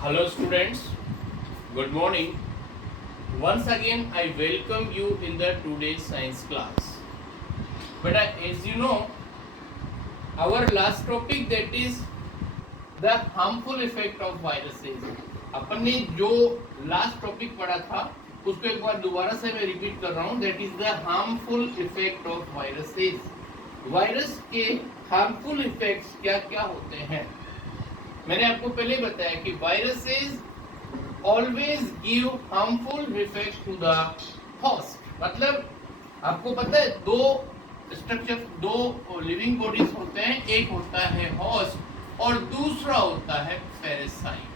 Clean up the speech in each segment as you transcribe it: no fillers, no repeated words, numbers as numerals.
Hello students, good morning. Once again I welcome you in the today's science class. But as you know, our last topic that is the harmful effect of viruses. अपन ने जो last topic पढ़ा था उसको एक बार दोबारा से मैं repeat कर रहा हूँ. That is the harmful effect of viruses. Virus के हार्मफुल इफेक्ट्स क्या क्या होते हैं. मैंने आपको पहले बताया कि viruses always give harmful effect to the host. मतलब आपको पता है दो स्ट्रक्चर, दो लिविंग बॉडीज होते हैं. एक होता है होस्ट और दूसरा होता है पैरासाइट.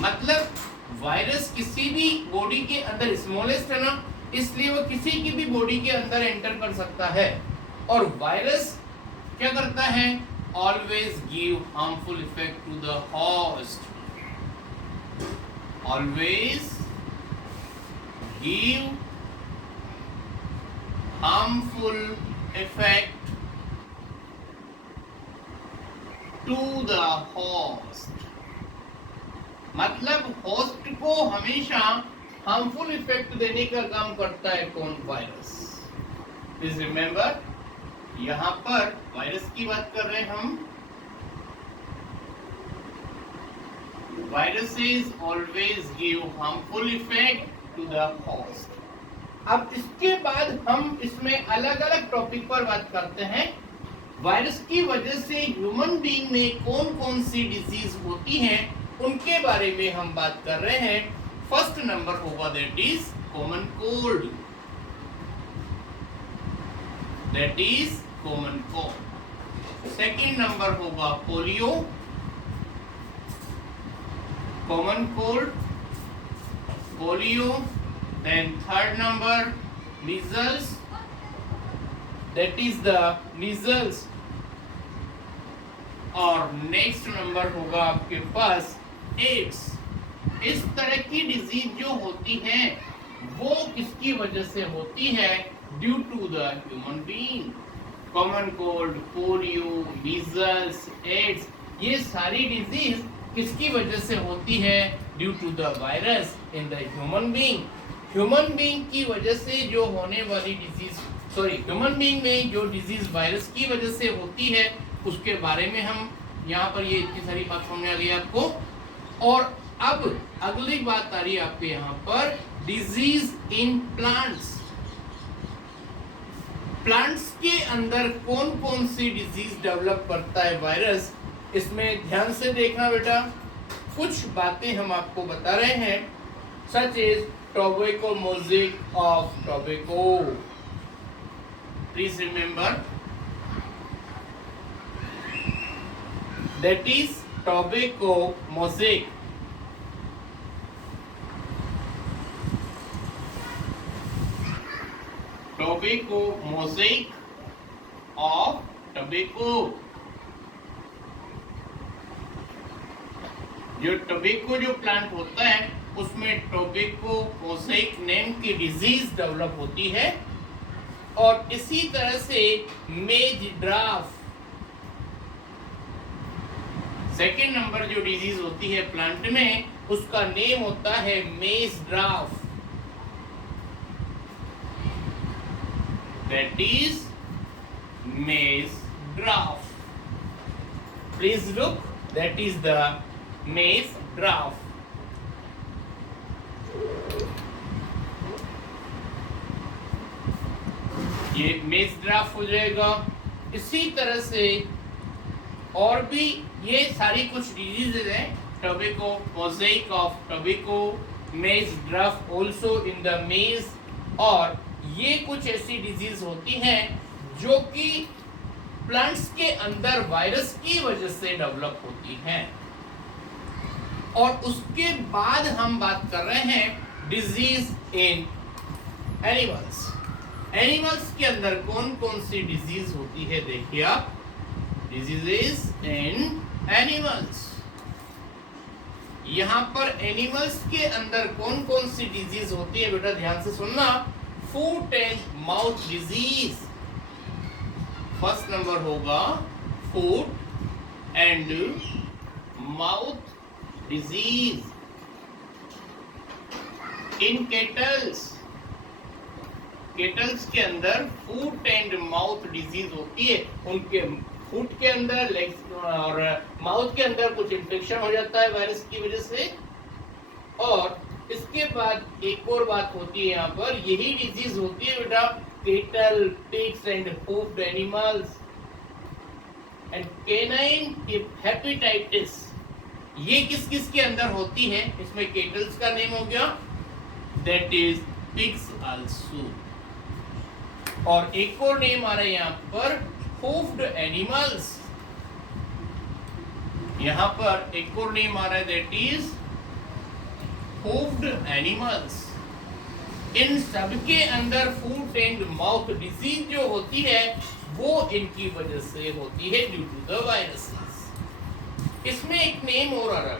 मतलब वायरस किसी भी बॉडी के अंदर, स्मॉलेस्ट है ना, इसलिए वो किसी की भी बॉडी के अंदर एंटर कर सकता है. और वायरस क्या करता है? Always give harmful effect to the host. Always give harmful effect to the host. मतलब होस्ट को हमेशा हार्मफुल इफेक्ट देने का काम करता है कौन? वायरस. प्लीज रिमेंबर, यहां पर वायरस की बात कर रहे हैं हम. Viruses always give harmful effect to the host. अब इसके बाद हम इसमें अलग अलग टॉपिक पर बात करते हैं. वायरस की वजह से ह्यूमन बीइंग में कौन कौन सी डिजीज होती हैं उनके बारे में हम बात कर रहे हैं. फर्स्ट नंबर होगा that is common cold. That is common cold. Second number होगा polio. Common cold, polio. Then third number measles. That is the measles. और नेक्स्ट नंबर होगा आपके पास एड्स. इस तरह की डिजीज जो होती है वो किसकी वजह से होती है? Due to the human being. Common cold, polio, measles, AIDS, ये सारी डिजीज किसकी वजह से होती है? Due to the virus in the human being. Human being की वजह से जो होने वाली डिजीज, ह्यूमन बीइंग में जो डिजीज वायरस की वजह से होती है उसके बारे में हम यहाँ पर, ये इतनी सारी बात समझ आ गई आपको. और अब अगली बात आ रही है आपके यहाँ पर डिजीज इन प्लांट्स. प्लांट्स के अंदर कौन कौन सी डिजीज डेवलप करता है वायरस. इसमें ध्यान से देखना बेटा, कुछ बातें हम आपको बता रहे हैं. Such is tobacco mosaic of tobacco. Please remember, that is tobacco mosaic. Tobacco mosaic of tobacco. जो टोबैको जो प्लांट होता है उसमें टोबैको मोज़ेक नेम की डिजीज डेवलप होती है. और इसी तरह से मेज ड्राफ, सेकेंड नंबर जो डिजीज होती है प्लांट में, उसका नेम होता है मेज ड्राफ. That is maze draft. Please look, that is the maze draft. ये मेज ड्राफ हो जाएगा. इसी तरह से और भी ये सारी कुछ डिजीजेज हैं. टोबैको मोज़ेक ऑफ टोबैको, मेज ड्राफ आल्सो इन द मेज. और ये कुछ ऐसी डिजीज होती हैं जो कि प्लांट्स के अंदर वायरस की वजह से डेवलप होती हैं. और उसके बाद हम बात कर रहे हैं डिजीज इन एनिमल्स. एनिमल्स के अंदर कौन कौन सी डिजीज होती है देखिए आप. Diseases in animals. यहाँ पर एनिमल्स के अंदर कौन कौन सी डिजीज होती है बेटा, ध्यान से सुनना. Foot and mouth disease. First number होगा foot and mouth disease in cattles. Cattles के अंदर फूट एंड माउथ डिजीज होती है, उनके फूट के अंदर, लेग्स और माउथ के अंदर कुछ इन्फेक्शन हो जाता है वायरस की वजह से। और इसके बाद एक और बात होती है यहाँ पर, यही डिजीज होती है बेटा cattle, pigs and hoofed animals and canine hepatitis. ये किस किस के अंदर होती है? इसमें केटल्स का नेम हो गया, दैट इज पिग्स आल्सो। और एक और नेम आ रहा है यहाँ पर हूफ्ड एनिमल्स। यहाँ पर एक और नेम आ रहा है, दैट इज हूफ्ड एनिमल्स। इन सबके अंदर फूट एंड माउथ डिजीज जो होती है वो इनकी वजह से होती है, ड्यू टू द वायरसेस। इसमें एक नेम और आ रहा है,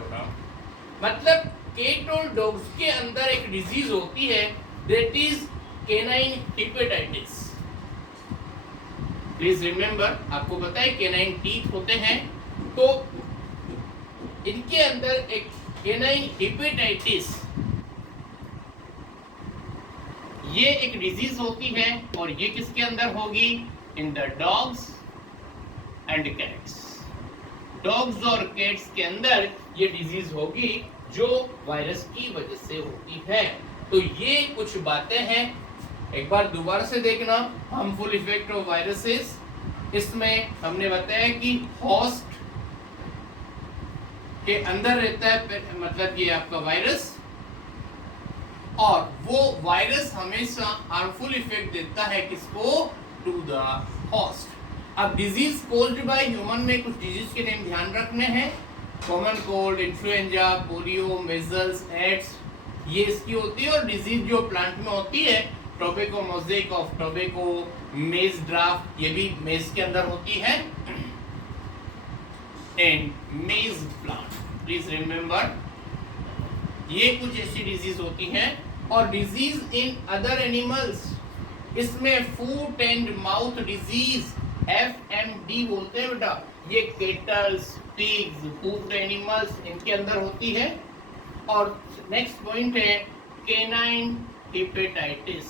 मतलब केट और डॉग्स के अंदर एक डिजीज होती है, that is canine hepatitis. Please remember, आपको पता है कैनाइन टीथ होते हैं, तो इनके अंदर एक कैनाइन हेपेटाइटिस, ये एक डिजीज होती है। और ये किसके अंदर होगी? In the dogs and cats. Dogs और कैट्स के अंदर ये डिजीज होगी जो वायरस की वजह से होती है। तो ये कुछ बातें हैं, एक बार दोबारा से देखना। हार्मफुल इफेक्ट ऑफ वायरसेस, इसमें हमने बताया कि होस्ट के अंदर रहता है, मतलब ये आपका वायरस, और वो वायरस हमेशा हार्मफुल इफेक्ट देता है किसको? To the host. अब डिजीज कोज्ड बाय ह्यूमन में कुछ डिजीज के नेम ध्यान रखने हैं। Common cold, influenza, polio, measles, AIDS, ये इसकी होती है। और डिजीज जो प्लांट में होती है, टोबैको, मोज़ेक ऑफ टोबैको, मेज ड्राफ्ट, ये भी मेज के अंदर होती है, एंड मेज प्लांट। प्लीज रिमेंबर, ये कुछ ऐसी डिजीज होती हैं। और डिजीज इन अदर एनिमल्स, इसमें foot and mouth disease, FMD बोलते हैं बेटा, ये केटल्स, पिग्स, हूफ्ड एनिमल्स, इनके अंदर होती है। और नेक्स्ट पॉइंट है कैनाइन हेपेटाइटिस,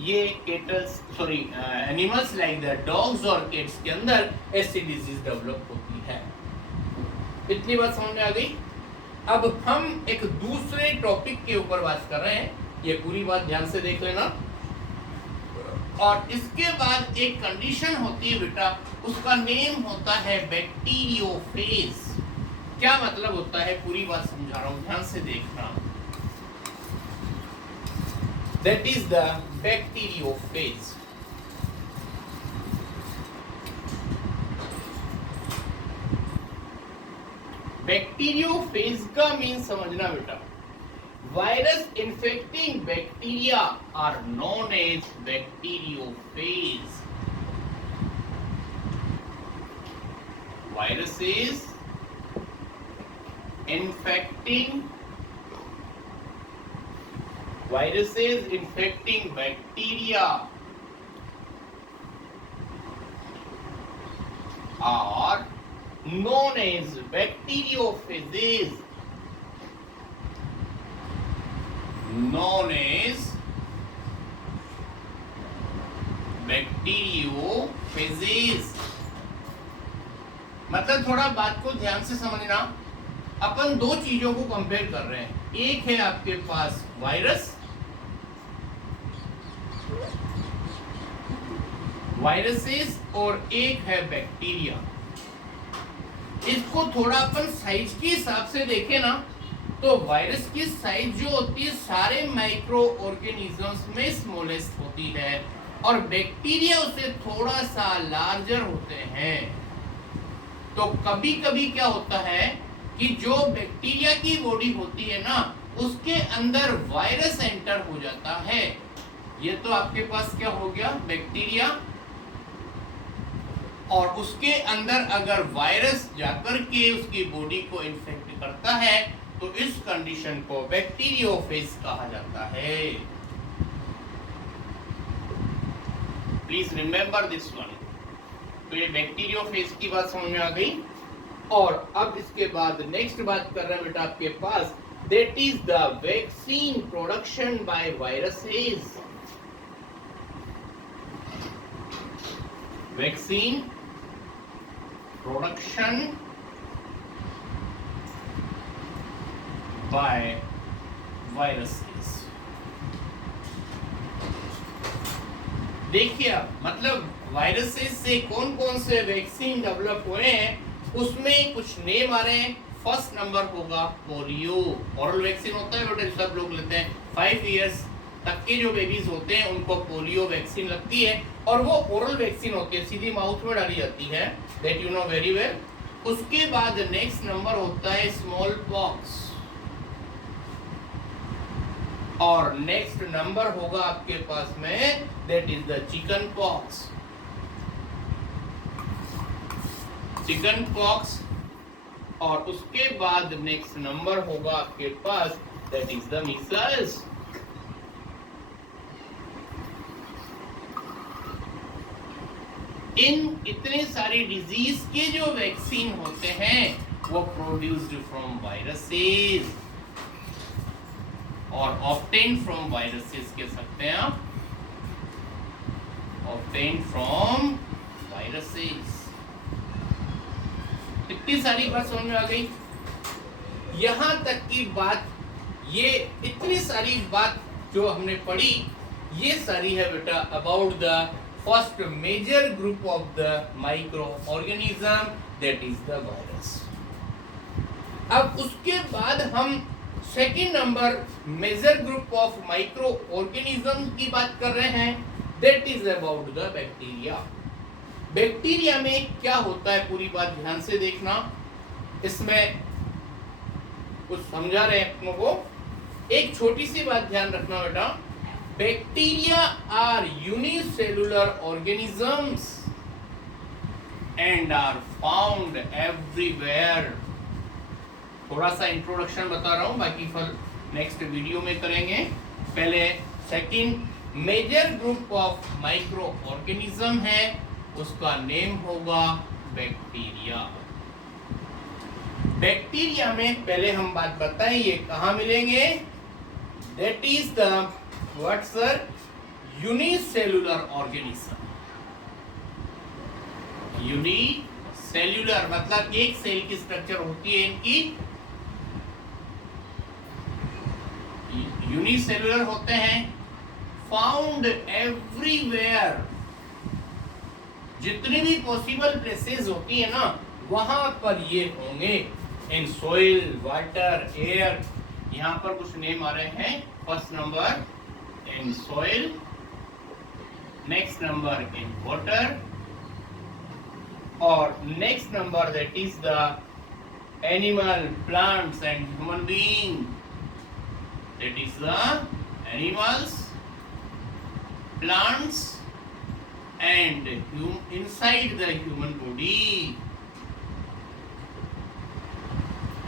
ये kettles animals like the dogs और कैट्स के अंदर ऐसी डिजीज डेवलप होती है। इतनी बात समझ में आ गई? अब हम एक दूसरे टॉपिक के ऊपर बात कर रहे हैं, ये पूरी बात ध्यान से देख लेना। और इसके बाद एक कंडीशन होती है बेटा, उसका नेम होता है बैक्टीरियोफेज। क्या मतलब होता है, पूरी बात समझा रहा हूं, ध्यान से देखना। That is the bacteriophage. Bacteriophage का मीन समझना बेटा, virus infecting bacteria are known as bacteriophage. Viruses infecting bacteria are known as bacteriophages. मतलब थोड़ा बात को ध्यान से समझना, अपन दो चीजों को कंपेयर कर रहे हैं। एक है आपके पास वायरसेस और एक है बैक्टीरिया। इसको थोड़ा अपन साइज के हिसाब से देखें ना, तो वायरस की साइज जो होती है सारे माइक्रो ऑर्गेनिजम्स में स्मॉलेस्ट होती है, और बैक्टीरिया उससे थोड़ा सा लार्जर होते हैं। तो कभी कभी क्या होता है कि जो बैक्टीरिया की बॉडी होती है ना, उसके अंदर वायरस एंटर हो जाता है। ये तो आपके पास क्या हो गया, बैक्टीरिया, और उसके अंदर अगर वायरस जाकर के उसकी बॉडी को इन्फेक्ट करता है, तो इस कंडीशन को बैक्टीरियोफेज कहा जाता है। Please remember this one. तो ये बैक्टीरियोफेज की बात समझ में आ गई। और अब इसके बाद नेक्स्ट बात कर रहे हैं बेटा आपके पास, that is the vaccine production by viruses. Vaccine production by viruses. देखिए आप, मतलब वायरसेस से कौन कौन से वैक्सीन डेवलप हुए हैं उसमें कुछ नेम आ रहे हैं। फर्स्ट नंबर होगा पोलियो। ओरल वैक्सीन होता है बेटे, सब लोग लेते हैं। 5 इयर्स तक के जो बेबीज होते हैं उनको पोलियो वैक्सीन लगती है और वो ओरल वैक्सीन होती है, सीधी माउथ में डाली जाती है, that you know very well. उसके बाद नेक्स्ट नंबर होता है स्मॉल पॉक्स और नेक्स्ट नंबर होगा आपके पास में that is the chicken pox. Chicken pox और उसके बाद नेक्स्ट नंबर होगा आपके पास दैट इज द मीजल्स। इन इतने सारी डिजीज के जो वैक्सीन होते हैं वो प्रोड्यूस्ड फ्रॉम वायरसेस और ऑब्टेन्ड फ्रॉम वायरसेस कह सकते हैं आप, ऑब्टेन्ड फ्रॉम वायरसेस। इतनी सारी बात समझ में आ गई। यहां तक की बात, ये इतनी सारी बात जो हमने पढ़ी ये सारी है बेटा about the first major group of the micro organism that is the virus. अब उसके बाद हम second number major group of micro organism की बात कर रहे हैं, that is about the bacteria. Bacteria में क्या होता है पूरी बात ध्यान से देखना, इसमें कुछ समझा रहे हैं अपनों को। एक छोटी सी बात ध्यान रखना बेटा, bacteria are unicellular organisms and are found everywhere. थोड़ा सा इंट्रोडक्शन बता रहा हूं, बाकी फल नेक्स्ट वीडियो में करेंगे। पहले second major group of micro organism है, उसका नेम होगा बैक्टीरिया। बैक्टीरिया में पहले हम बात बताएं ये कहां मिलेंगे, that is the what sir, unicellular organism. Unicellular मतलब एक सेल की स्ट्रक्चर होती है इनकी, यूनिसेलुलर होते हैं, फाउंड एवरीवेयर। जितनी भी पॉसिबल प्लेसेस होती है ना वहां पर ये होंगे, इन सोइल, वाटर, एयर। यहां पर कुछ नेम आ रहे हैं। First number in soil, next number in water और next number that is the animal, plants and human being. That is the animals, plants and inside the human body,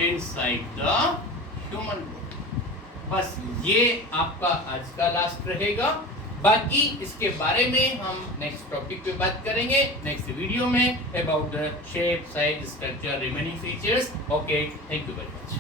inside the human body। बस ये आपका आज का last रहेगा, बाकी इसके बारे में हम नेक्स्ट टॉपिक पे बात करेंगे नेक्स्ट वीडियो में about the shape, size, structure, remaining features. Okay, thank you very much.